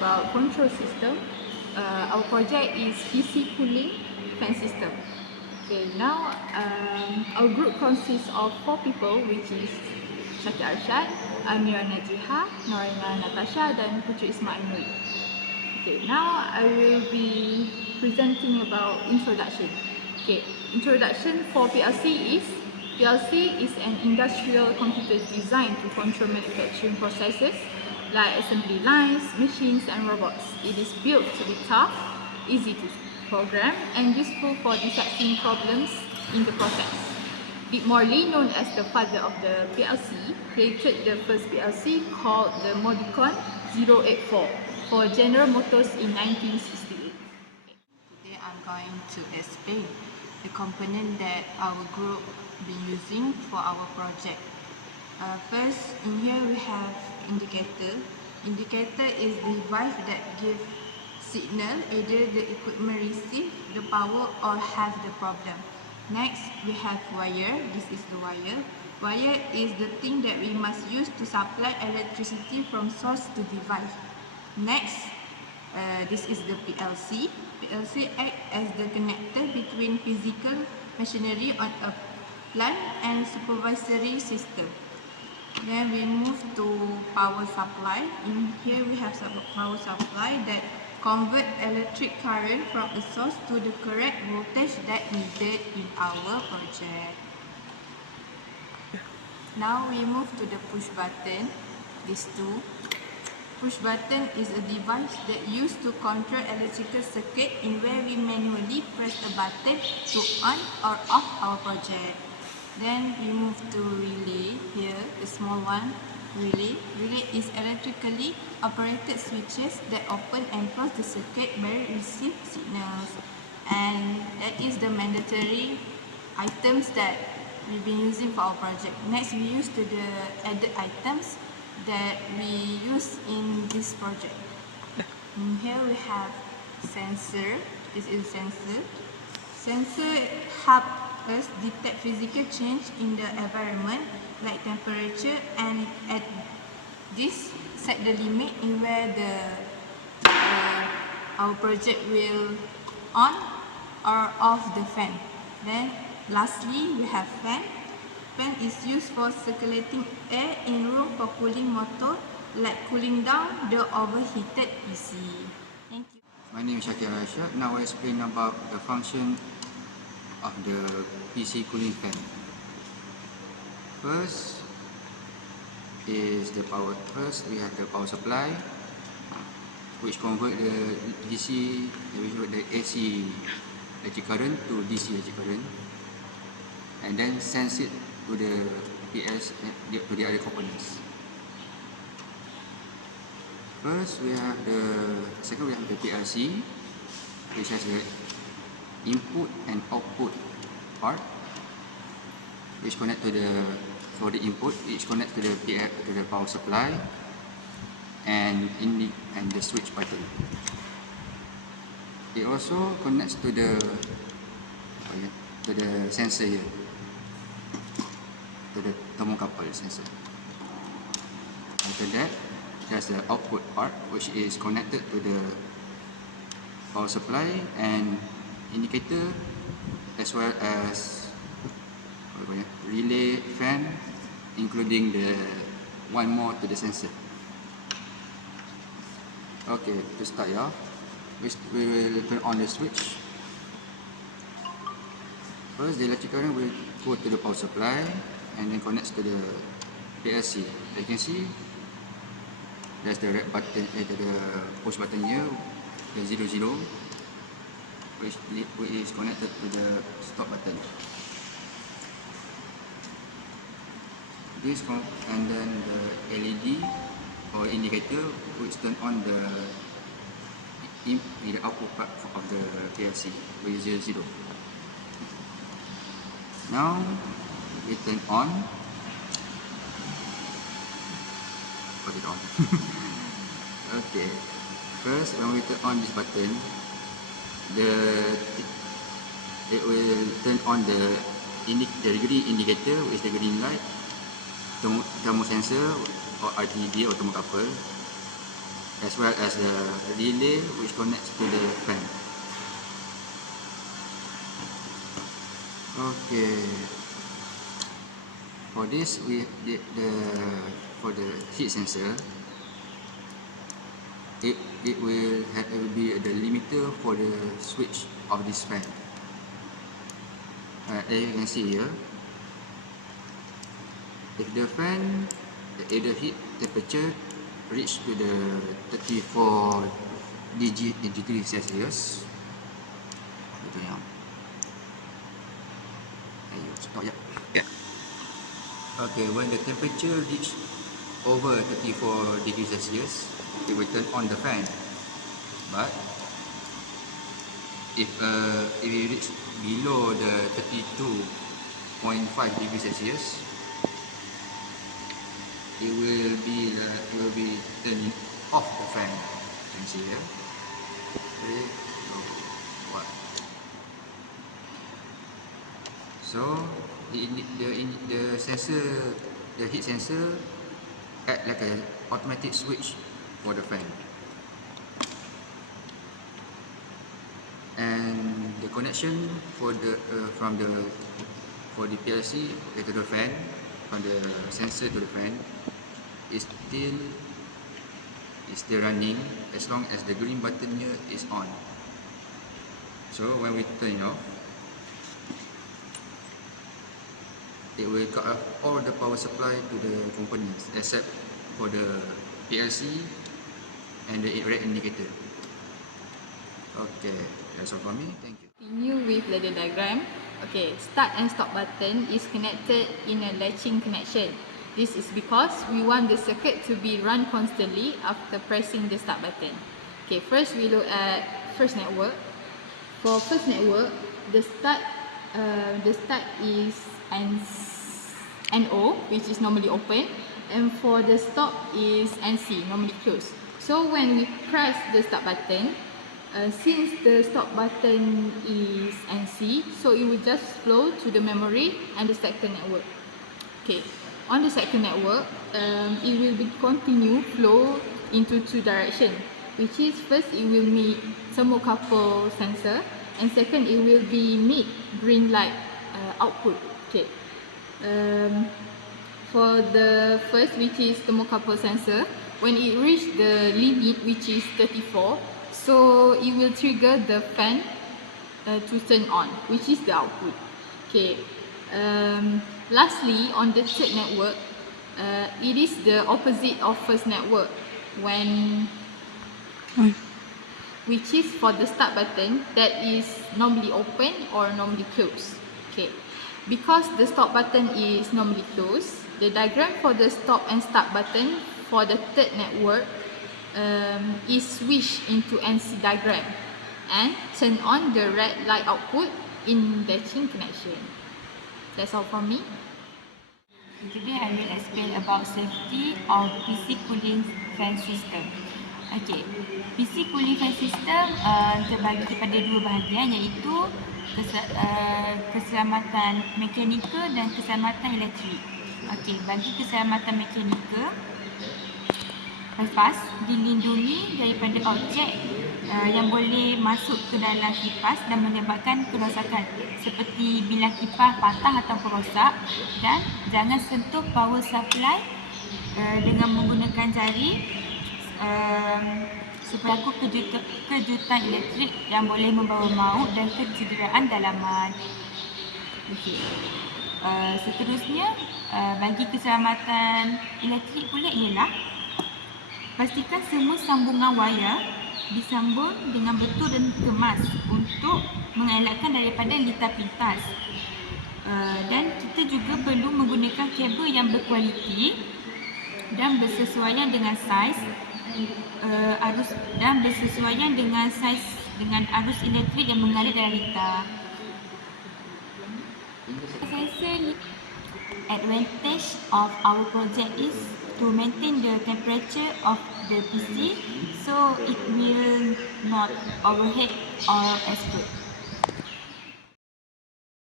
about control system. Our project is PC cooling fan system. Okay, now our group consists of 4 people, which is Syakir Arsyad, Amira Najiha, Norainaa Natasya, dan Putri Isma Ainureen. Okay, now I will be presenting about introduction. Okay, introduction for PLC is an industrial computer designed to control manufacturing processes like assembly lines, machines and robots. It is built to be tough, easy to program and useful for detecting problems in the process. Dick Morley, known as the father of the PLC, created the first PLC called the Modicon 084 for General Motors in 1968. Today I'm going to explain the component that our group been using for our project. First, in here we have indicator. Indicator is the device that gives signal either the equipment receive the power or have the problem. Next, we have wire. This is the wire. Wire is the thing that we must use to supply electricity from source to device. Next, this is the PLC. PLC acts as the connector between physical machinery on a plant and supervisory system. Then we move to power supply. In here we have some power supply that convert electric current from a source to the correct voltage that needed in our project. Now we move to the push button. These two. Push button is a device that used to control electrical circuit in where we manually press a button to on or off our project. Then we move to relay. Here, the small one, relay. Relay is electrically operated switches that open and close the circuit by receive signals. And that is the mandatory items that we've been using for our project. Next, we use to the added items that we use in this project. In here we have sensor. This is sensor. Sensor help us detect physical change in the environment like temperature, and at this set the limit in where our project will on or off the fan. Then lastly we have fan. Fan is used for circulating air in room for cooling motor, like cooling down the overheated PC. Thank you. My name is Syakir Arsyad. Now I explain about the function of the PC cooling fan. First is the power. First we have the power supply, which convert the DC, the AC electric current to DC electric current, and then sense it to the PS, to the other components. First we have second we have the PLC, which has the input and output part, which connect to for the input, which connect to the power supply and the switch button. It also connects to the sensor here, to the thermocouple sensor. After that, there's the output part, which is connected to the power supply and indicator, as well as relay, fan, including the one more to the sensor. Okay, to start off, we will turn on the switch. First, the electric current will go to the power supply and then connects to the PLC. As you can see, there's the red button, the push button here, the 00, which is connected to the stop button. This and then the LED or indicator, which turn on the output part of the PLC, which is 00. Now we turn on. Put it on. Okay. First, when we turn on this button, it will turn on the green indicator, which is the green light, thermo sensor or RTD or thermocouple. as well as the relay which connects to the fan. Okay, for this we did for the heat sensor, it will be the limiter for the switch of this fan. As you can see here, if the fan, if the heat temperature reach to the 34 degrees Celsius, okay, when the temperature reach over 34 degrees Celsius, it will turn on the fan. But if it reach below the 32.5 degrees Celsius, it will be turning off the fan. You can see here. Okay. So the sensor, the heat sensor, act like an automatic switch for the fan. And the connection for the for the PLC to the fan, from the sensor to the fan, is still running as long as the green button here is on. So when we turn it off, it will cut off all the power supply to the components except for the PLC and the red indicator. Okay, that's all for me. Thank you. Continue with ladder diagram. Okay, start and stop button is connected in a latching connection. This is because we want the circuit to be run constantly after pressing the start button. Okay, first we look at first network. For first network, the start is NO, which is normally open, and for the stop is NC, normally closed. So when we press the start button, since the stop button is NC, so it will just flow to the memory and the second network. Okay, on the second network, it will be continue flow into two directions, which is first it will meet thermocouple sensor, and second it will be meet green light output. Okay, for the first, which is thermocouple sensor, when it reach the limit, which is 34, so it will trigger the fan to turn on, which is the output. Okay. Lastly, on the third network, it is the opposite of first network, which is for the start button that is normally open or normally closed. Okay. Because the stop button is normally closed, the diagram for the stop and start button for the third network is switched into NC diagram and turn on the red light output in latching connection. That's all from me. Today I will explain about safety of PC cooling fan system. Okay, PC cooling fan system terbagi kepada dua bahagian, iaitu keselamatan mekanikal dan keselamatan elektrik. Okay, bagi keselamatan mekanikal, kipas dilindungi daripada objek yang boleh masuk ke dalam kipas dan menyebabkan kerosakan, seperti bilah kipas patah atau rosak, dan jangan sentuh power supply dengan menggunakan jari sebelako kejutan elektrik yang boleh membawa maut dan kecederaan dalaman. Okay. Seterusnya, bagi keselamatan elektrik pula ialah pastikan semua sambungan wayar disambung dengan betul dan kemas untuk mengelakkan daripada litar pintas. Dan kita juga perlu menggunakan kabel yang berkualiti dan bersesuaian dengan saiz arus dan bersesuaian dengan saiz dengan arus elektrik yang mengalir dalam litar. Advantage of our project is to maintain the temperature of the PC so it will not overheat or explode.